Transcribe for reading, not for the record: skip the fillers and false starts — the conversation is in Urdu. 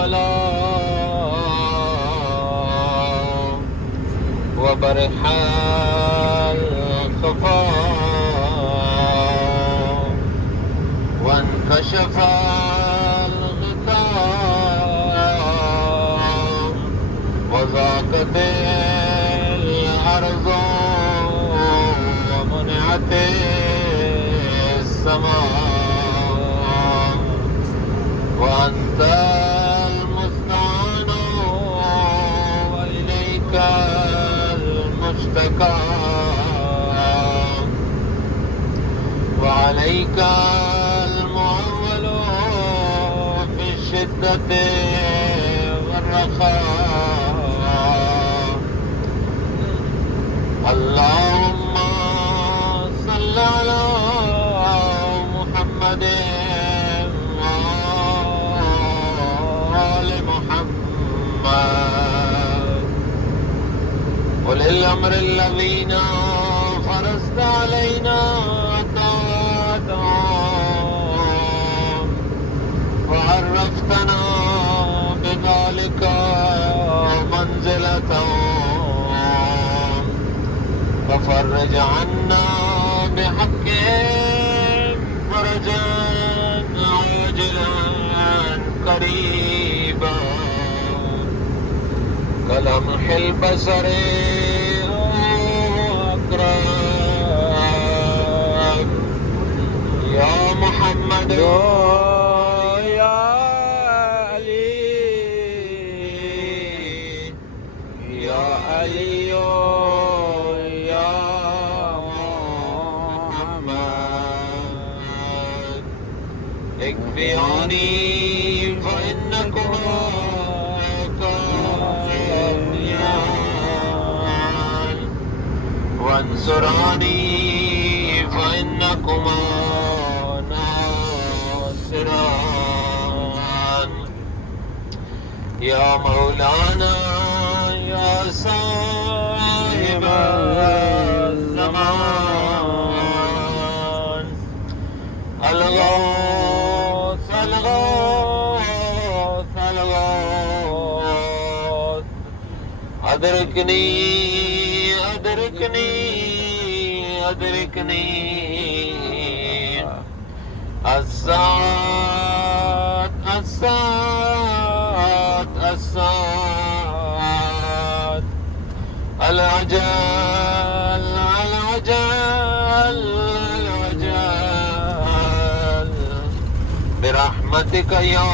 البلاء وبرح الخفاء وانكشف الغطاء وضاقت الأرض ومنعت السماء وأنت المستعان وإليك المشتكى وعليك المعول في الشدة والرخاء. اللهم صل على محمد وآل محمد. أولي الأمر الذين فرضت علينا طاعتهم وعرفتنا بذلك منزلتهم ففرج عنا بحقهم فرجا عاجلا قريبا كلمح البصر أقرب. يا محمد يا علي يا علي يا محمد اكفياني فإنكما كافيان وانصراني فإنكما ناصران. يا مولانا يا صاحب الزمان الغوث الغوث الغوث أدركني أدركني أدركني السعد السعد السعد العجل العجل العجل برحمتك يا